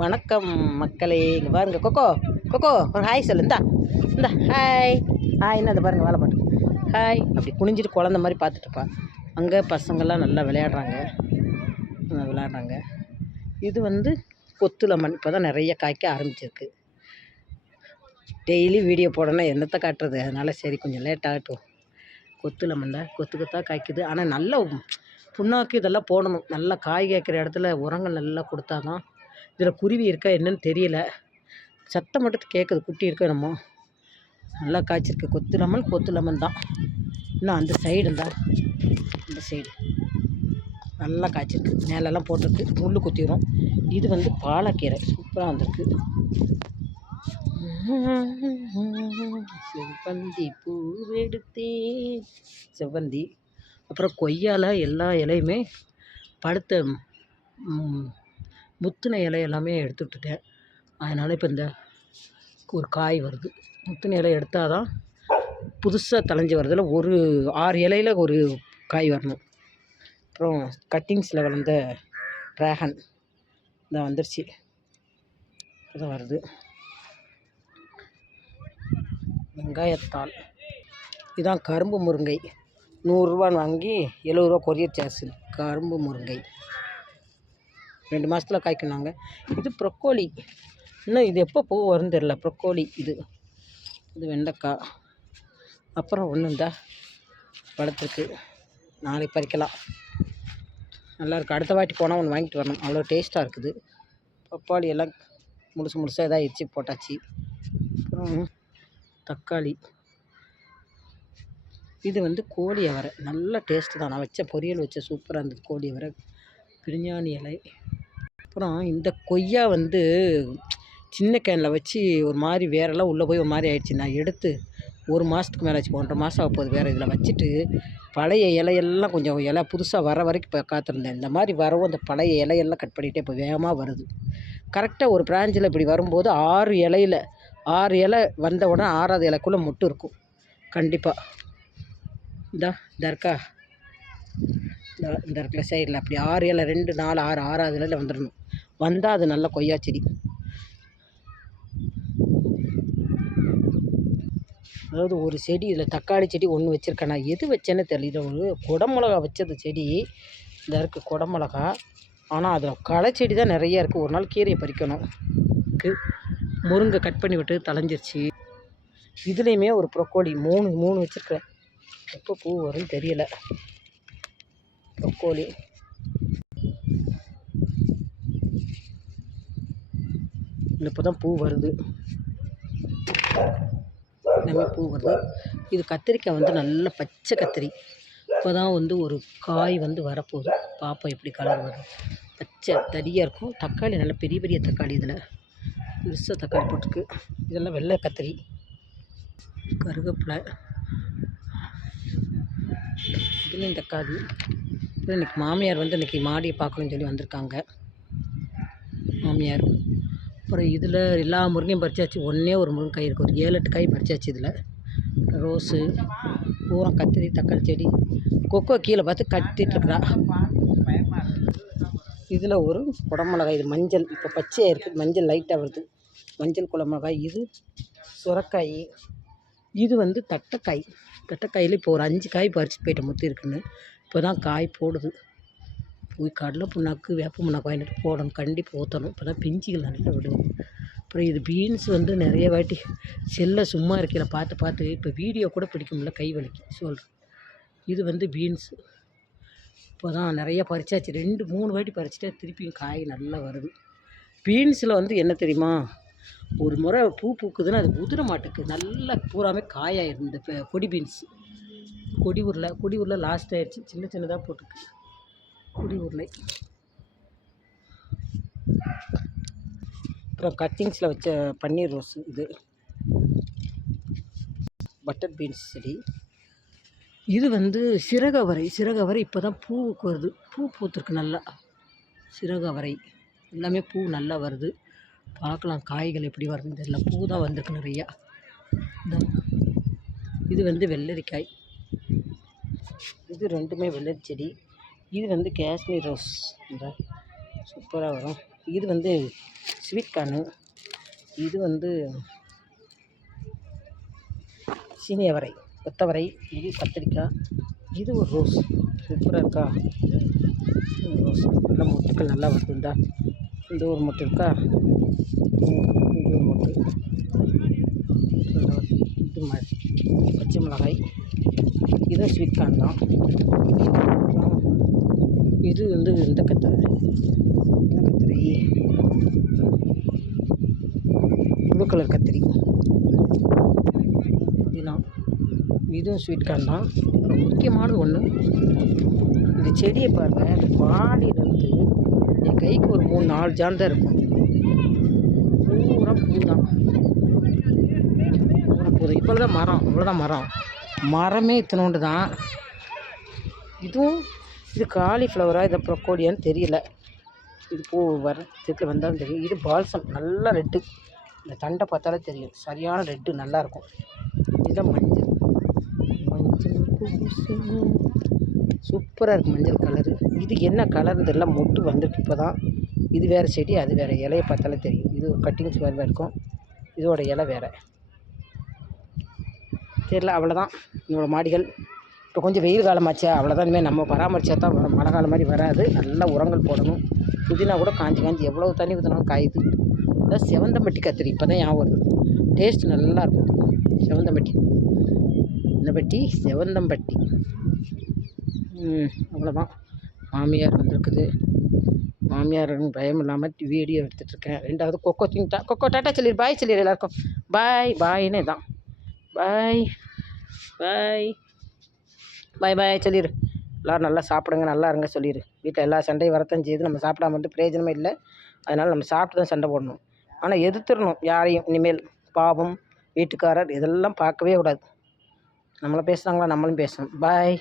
வணக்கம் மக்களே. இங்கே பாருங்க கொக்கோ கொக்கோ ஒரு ஹாய் சொல்லு. இந்தா இந்தா ஹாய் ஹாய் என்ன பாருங்க வேலை பாட்டு. ஹாய் அப்படி குனிஞ்சிட்டு குழந்த மாதிரி பார்த்துட்டுப்பா அங்கே பசங்கள்லாம் நல்லா விளையாடுறாங்க. நல்லா விளையாடுறாங்க. இது வந்து கொத்து லெமன். இப்போ தான் நிறைய காய்க்க ஆரம்பிச்சிருக்கு. டெய்லி வீடியோ போடணும் என்னத்தை காட்டுறது? அதனால் சரி கொஞ்சம் லேட் ஆகட்டும். கொத்து லெமன் தான். கொத்து கொத்தாக காய்க்குது. ஆனால் நல்ல புண்ணாக்கு இதெல்லாம் போடணும். நல்லா காய் காய்க்கிற இடத்துல உரங்கள் நல்லா கொடுத்தா தான் இதில் குருவி இருக்கா என்னன்னு தெரியல. சத்தம் மட்டும் கேட்குது குட்டி இருக்கோ என்னமோ. நல்லா காய்ச்சிருக்கு. கொத்து லெமன் கொத்து லெமன் தான். இன்னும் அந்த சைடு தான் இந்த சைடு நல்லா காய்ச்சிருக்கு. மேலெல்லாம் போட்டிருக்கு. முள் குத்திரும் இது வந்து பாலக்கீரை. சூப்பராக வந்திருக்கு. செவ்வந்தி பூவெடுத்தேன் செவ்வந்தி. அப்புறம் கொய்யால எல்லா இலையுமே படுத்த ம், முத்தின இலை எல்லாமே எடுத்து விட்டுட்டேன். அதனால் இப்போ இந்த ஒரு காய் வருது. முத்தின இலை எடுத்தால் தான் புதுசாக தழைஞ்சி வரதில் ஒரு ஆறு இலையில ஒரு காய் வரணும். அப்புறம் கட்டிங்ஸில் வளர்ந்த ட்ராகன் இதான் வந்துருச்சு. இப்போதான் வருது. வெங்காயத்தாள். இதான் கரும்பு முருங்கை. நூறுரூவான்னு வாங்கி எழுபது ரூபா கொரியர் சார்ஜ். கரும்பு முருங்கை. ரெண்டு மாதத்துல காய்க்கணுங்க இது ப்ரொக்கோலி இன்னும் இது எப்போ பூ வரும்னு தெரில ப்ரொக்கோலி இது. இது வெண்டைக்காய். அப்புறம் ஒன்று இருந்தா பழத்துக்கு நாளைக்கு பறிக்கலாம். நல்லா இருக்கு. அடுத்த வாட்டி போனால் ஒன்று வாங்கிட்டு வரணும். அவ்வளோ டேஸ்ட்டாக இருக்குது. பப்பாளி எல்லாம் முழுசு முழுசாக இதாகிடுச்சு போட்டாச்சு. அப்புறம் தக்காளி. இது வந்து கோழி அவரை நல்ல டேஸ்ட்டு தான். நான் வச்ச பொரியல் வச்ச சூப்பராக இருந்தது. கோழி அவரை பிரிஞ்சாணி இலை. அப்புறம் இந்த கொய்யா வந்து சின்ன கேனில் வச்சு ஒரு மாதிரி வேறெல்லாம் உள்ளே போய் ஒரு மாதிரி ஆயிடுச்சு. நான் எடுத்து ஒரு மாதத்துக்கு மேலே ஆச்சு. ஒன்றரை மாதம் ஆக போகுது வேறு இதில் வச்சுட்டு. பழைய இலையெல்லாம் கொஞ்சம் இலை புதுசாக வர வரைக்கும் இப்போ காத்திருந்தேன். இந்த மாதிரி வரவும் அந்த பழைய இலையெல்லாம் கட் பண்ணிகிட்டே இப்போ வேகமாக வருது. கரெக்டாக ஒரு பிராஞ்சில் இப்படி வரும்போது ஆறு இலையில ஆறு இலை வந்த உடனே ஆறாவது இலைக்குள்ளே மொட்டு இருக்கும். கண்டிப்பாக இந்தா தர்கா இருக்கா? இந்த இந்த இருக்கிற சைடில் அப்படி ஆறு ஏழு ரெண்டு நாலு ஆறு ஆறாவது இலையில் வந்துடணும். வந்தால் அது நல்ல கொய்யா செடி. அதாவது ஒரு செடி இதில் தக்காளி செடி ஒன்று வச்சுருக்கேன். நான் எது வச்சேன்னு தெரியல. ஒரு குடமிளகா வச்சது செடி. இந்த இருக்குது குடமிளகா. ஆனால் அதில் களை செடி தான் நிறைய இருக்குது ஒரு நாள் கீரையை பறிக்கணும். முருங்கை கட் பண்ணி விட்டு தலைஞ்சிருச்சு இதுலேயுமே ஒரு ப்ரொக்கோலி மூணு மூணு வச்சுருக்கேன். எப்போ பூ வரும்னு தெரியலை. ப்ரொக்கோலி இப்போ தான் பூ வருது. எல்லாமே பூ வருது. இது கத்திரிக்காய் வந்து நல்ல பச்சை கத்திரி. இப்போ தான் வந்து ஒரு காய் வந்து வரப்போகுது. பார்ப்போம் எப்படி கலர் வரும் பச்சை தடியாக இருக்கும். தக்காளி நல்ல பெரிய பெரிய தக்காளி இதில். பெருசாக தக்காளி போட்டிருக்கு. இதெல்லாம் வெள்ளை கத்திரி. கருவேப்பிலை. இதுலேயும் தக்காளி இன்றைக்கி மாமியார் வந்து இன்றைக்கி மாடியை பார்க்கணும்னு சொல்லி வந்திருக்காங்க. மாமியார். அப்புறம் இதில் எல்லா முருங்கையும் பறிச்சாச்சு. ஒன்றே ஒரு முருங்கை இருக்குது ஒரு ஏழு எட்டு காய் பறிச்சாச்சு இதில். ரோஸு பூரா கத்திரி தக்காளி செடி கொக்கோ கீழே பார்த்து கட்டிகிட்ருக்குறா இதில் ஒரு குடமிளகாய் இது மஞ்சள். இப்போ பச்சையாக இருக்குது மஞ்சள் லைட்டாக வருது. மஞ்சள் குடமிளகாய் இது சுரக்காய். இது வந்து தட்டைக்காய். தட்டைக்காயில் இப்போ ஒரு அஞ்சு காய் பறிச்சுட்டு போயிட்டேன் முத்தி இருக்குன்னு. இப்போ தான் காய் போடுது. போய் கடலை புண்ணாக்கு வேப்ப புண்ணாக்கு வாங்கிட்டு போடணும். கண்டிப்பாக ஊற்றணும் இப்போ தான் பிஞ்சுகள் நல்லா விடுது. அப்புறம் இது பீன்ஸ் வந்து நிறைய வாட்டி செல்லை சும்மா இருக்கையில் பார்த்து பார்த்து இப்போ வீடியோ கூட பிடிக்க முடியல கை வலிக்கு. சொல்கிறேன் இது வந்து பீன்ஸு இப்போ தான் நிறைய பறிச்சாச்சு. ரெண்டு மூணு வாட்டி பறிச்சுட்டா திருப்பியும் காய் நல்லா வருது. பீன்ஸில் வந்து என்ன தெரியுமா? ஒரு முறை பூ பூக்குதுன்னா அது உதிர மாட்டுக்கு. நல்லா பூராமே காயாக இந்த கொடி பீன்ஸ் கொடி உருளை கொடி உருளை லாஸ்ட் ஆயிடுச்சு. சின்ன சின்னதாக போட்டிருக்கு. கொடி உருளை அப்புறம் கட்டிங்ஸில் வச்ச பன்னீர் ரோஸ் இது. பட்டர் பீன்ஸ் செடி. இது வந்து சிறகவரை சிறகவரை இப்போ தான் பூவுக்கு வருது. பூ பூத்துருக்கு நல்லா. சிறகவரை. எல்லாமே பூ நல்லா வருது. பார்க்கலாம் காய்கள் எப்படி வருதுன்னு தெரியல. பூ தான் வந்திருக்கு நிறையா. இது வந்து வெள்ளரிக்காய். இது ரெண்டுமே வெள்ளரி செடி. இது வந்து காஷ்மீர் ரோஸ். இந்த சூப்பராக வரும். இது வந்து ஸ்வீட் கார்னு. இது வந்து சீனிய வரை கொத்தவரை இது கத்திரிக்காய். இது ஒரு ரோஸ். சூப்பராக இருக்கா? ரோஸ். நல்லா மொட்டுக்கள் நல்லா வருதுண்டா இந்த ஒரு மொட்டு இருக்கா? இந்த ஒரு மொட்டு. இது மாதிரி பச்சை மிளகாய். இதுவும் ஸ்வீட் கார்ன் தான். இது வந்து இந்த கத்திரி இந்த கத்திரி ப்ளூ கலர் கத்திரி. இதுதான். இதுவும் ஸ்வீட் கார்ன் தான். முக்கியமானது ஒன்று இந்த செடியை பாருங்கள் இந்த வந்து என் கைக்கு ஒரு மூணு நாலு ஜான் தான் இருக்கும். பூரா பூ தான். பூரா பூ தான். இப்போ தான் மரம் இவ்வளோதான் மரம். மரமே இத்தனோண்டு தான். இதுவும் இது காலிஃப்ளவரா இது ப்ரொக்கோடியான்னு தெரியல. இது பூ வர திருப்பில் வந்தாலும் தெரியும். இது பால்சம் நல்லா ரெட்டு இந்த தண்டை பார்த்தாலே தெரியும். சரியான ரெட்டு நல்லாயிருக்கும் இதுதான் மஞ்சள். மஞ்சள் சூப்பராக இருக்குது மஞ்சள் கலரு இது என்ன கலர்னு தெரியல. மொட்டு வந்திருக்கு இப்போ தான் இது வேறு செடி அது வேறு இலையை பார்த்தாலே தெரியும். இது கட்டிங்ஸ் வேறு இருக்கும். இதோட இலை வேறு. தெரில அவ்வளோதான் என்னோடய மாடிகள். இப்போ கொஞ்சம் வெயில் காலமாச்சா அவ்வளோதான் இனிமேல் நம்ம பராமரித்தா தான் வரும் மழை காலம் மாதிரி வராது. நல்லா உரங்கள் போடணும். புதினா கூட காஞ்சி காஞ்சி எவ்வளோ தண்ணி ஊற்றினாலும் காயுது. அதான் செவந்தம்பட்டி கத்திரி. இப்போ தான் ஞாபகம் வருது. டேஸ்ட் நல்லா இருக்கும். செவந்தம்பட்டி. இந்த பட்டி செவந்தம்பட்டி அவ்வளோதான் மாமியார் வந்திருக்குது. மாமியார் பயம் இல்லாமல் வீடியோ எடுத்துகிட்ருக்கேன் ரெண்டாவது கொக்கோ திங்கிட்டா கொக்கோ டாட்டா சொல்லிடு பாய் சொல்லிடு எல்லாருக்கும். பாய் பாய்னே தான் பாய் பாய் பாய் பாய் சொல்லிடு எல்லோரும் நல்லா சாப்பிடுங்க நல்லா இருங்க சொல்லிடு வீட்டில் எல்லா சண்டையும் வரத்தான் செய்யுது. நம்ம சாப்பிடாம வந்து பிரயோஜனமே இல்லை. அதனால் நம்ம சாப்பிட்டு தான் சண்டை போடணும். ஆனால் எதிர்த்துடணும் யாரையும் இனிமேல் பாவம் வீட்டுக்காரர் இதெல்லாம் பார்க்கவே கூடாது. நம்மளை பேசுகிறாங்களா நம்மளும் பேசணும். பாய்